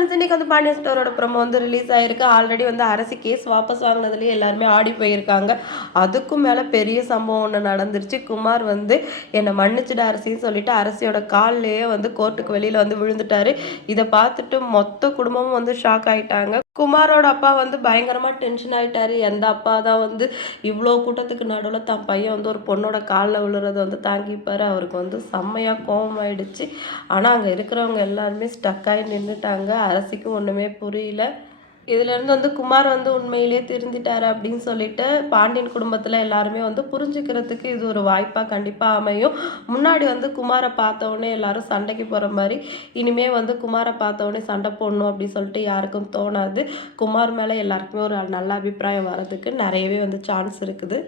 Friends இன்னைக்கு வந்து பாண்டியன் ஸ்டோரோட ப்ரொமோ வந்து ரிலீஸ் ஆயிருக்கு. ஆல்ரெடி வந்து அரசு கேஸ் வாபஸ் வாங்கினதுலேயே எல்லாருமே ஆடி போயிருக்காங்க. அதுக்கும் மேலே பெரிய சம்பவம் ஒன்று நடந்துருச்சு. குமார் வந்து என்னை மன்னிச்சிட அரசின்னு சொல்லிட்டு அரசியோட கால்லையே வந்து கோர்ட்டுக்கு வெளியில் வந்து விழுந்துட்டாரு. இதை பார்த்துட்டு மொத்த குடும்பமும் வந்து ஷாக் ஆயிட்டாங்க. குமாரோட அப்பா வந்து பயங்கரமாக டென்ஷன் ஆகிட்டாரு எந்த அப்பா தான் வந்து இவ்வளோ கூட்டத்துக்கு நடுவில் தன் பையன் வந்து ஒரு பொண்ணோட காலில் விழுறத வந்து தாங்கிப்பார். அவருக்கு வந்து செம்மையாக கோபம் ஆயிடுச்சு. ஆனால் அங்கே இருக்கிறவங்க எல்லாருமே ஸ்டக் ஆகி நின்றுட்டாங்க அரசிக்கும் ஒன்றுமே புரியல. இதுலேருந்து வந்து குமார் வந்து உண்மையிலேயே திருந்திட்டார் அப்படின்னு சொல்லிட்டு பாண்டியன் குடும்பத்தில் எல்லாருமே வந்து புரிஞ்சுக்கிறதுக்கு இது ஒரு வாய்ப்பாக கண்டிப்பாக அமையும். முன்னாடி வந்து குமாரை பார்த்தவொடனே எல்லாரும் சண்டைக்கு போகிற மாதிரி இனிமே வந்து குமாரை பார்த்தவொடனே சண்டை போடணும் அப்படின்னு சொல்லிட்டு யாருக்கும் தோணாது. குமார் மேலே எல்லாருக்குமே ஒரு நல்ல அபிப்பிராயம் வர்றதுக்கு நிறையவே வந்து சான்ஸ் இருக்குது.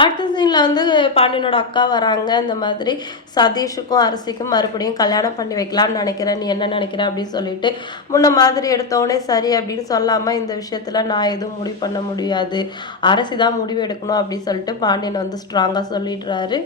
அடுத்த சீனில் வந்து பாண்டியனோட அக்கா வராங்க இந்த மாதிரி. சதீஷுக்கும் அரசிக்கும் மறுபடியும் கல்யாணம் பண்ணி வைக்கலாம்னு நினைக்கிறேன். நீ என்ன நினைக்கிற அப்படின்னு சொல்லிட்டு முன்ன மாதிரி எடுத்தோடனே சரி அப்படின்னு சொல்லாமல் இந்த விஷயத்தில் நான் எதுவும் முடிவு பண்ண முடியாது. அரசி தான் முடிவு எடுக்கணும் அப்படின்னு சொல்லிட்டு பாண்டியன் வந்து ஸ்ட்ராங்காக சொல்லிடுறாரு.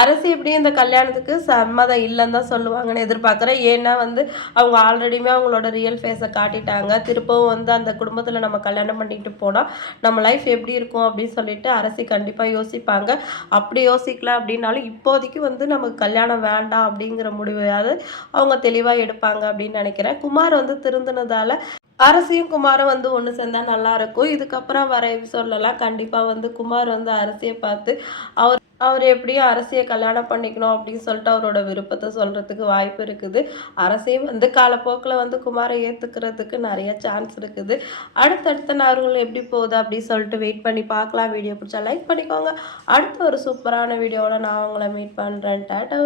அரசு எப்படியும் இந்த கல்யாணத்துக்கு சம்மதம் இல்லைன்னு தான் சொல்லுவாங்கன்னு எதிர்பார்க்குறேன் ஏன்னா வந்து அவங்க ஆல்ரெடியுமே அவங்களோட ரியல் ஃபேஸை காட்டிட்டாங்க. திருப்பவும் வந்து அந்த குடும்பத்தில் நம்ம கல்யாணம் பண்ணிட்டு போனால் நம்ம லைஃப் எப்படி இருக்கும் அப்படின்னு சொல்லிட்டு அரசி கண்டிப்பாக யோசிப்பாங்க. அப்படி யோசிக்கல அப்படின்னாலும் இப்போதைக்கு வந்து நமக்கு கல்யாணம் வேண்டாம் அப்படிங்கிற முடிவையாவது அவங்க தெளிவாக எடுப்பாங்க அப்படின்னு நினைக்கிறேன். குமார் வந்து திருந்தினதால அரசியும் குமாரும் வந்து ஒன்று சேர்ந்தா நல்லா இருக்கும். இதுக்கப்புறம் வர எபிசோட்லலாம் கண்டிப்பாக வந்து குமார் வந்து அரசியை பார்த்து அவர் அவர் எப்படியும் அரசியை கல்யாணம் பண்ணிக்கணும் அப்படின்னு சொல்லிட்டு அவரோட விருப்பத்தை சொல்கிறதுக்கு வாய்ப்பு இருக்குது. அரசையும் வந்து காலப்போக்கில் வந்து குமாரை ஏற்றுக்கிறதுக்கு நிறைய சான்ஸ் இருக்குது. அடுத்தடுத்த நார்கள் எப்படி போகுது அப்படின்னு சொல்லிட்டு வெயிட் பண்ணி பார்க்கலாம். வீடியோ பிடிச்சா லைக் பண்ணிக்கோங்க. அடுத்த ஒரு சூப்பரான வீடியோவில் நான் உங்களை மீட் பண்ணுறேன் டாட்டா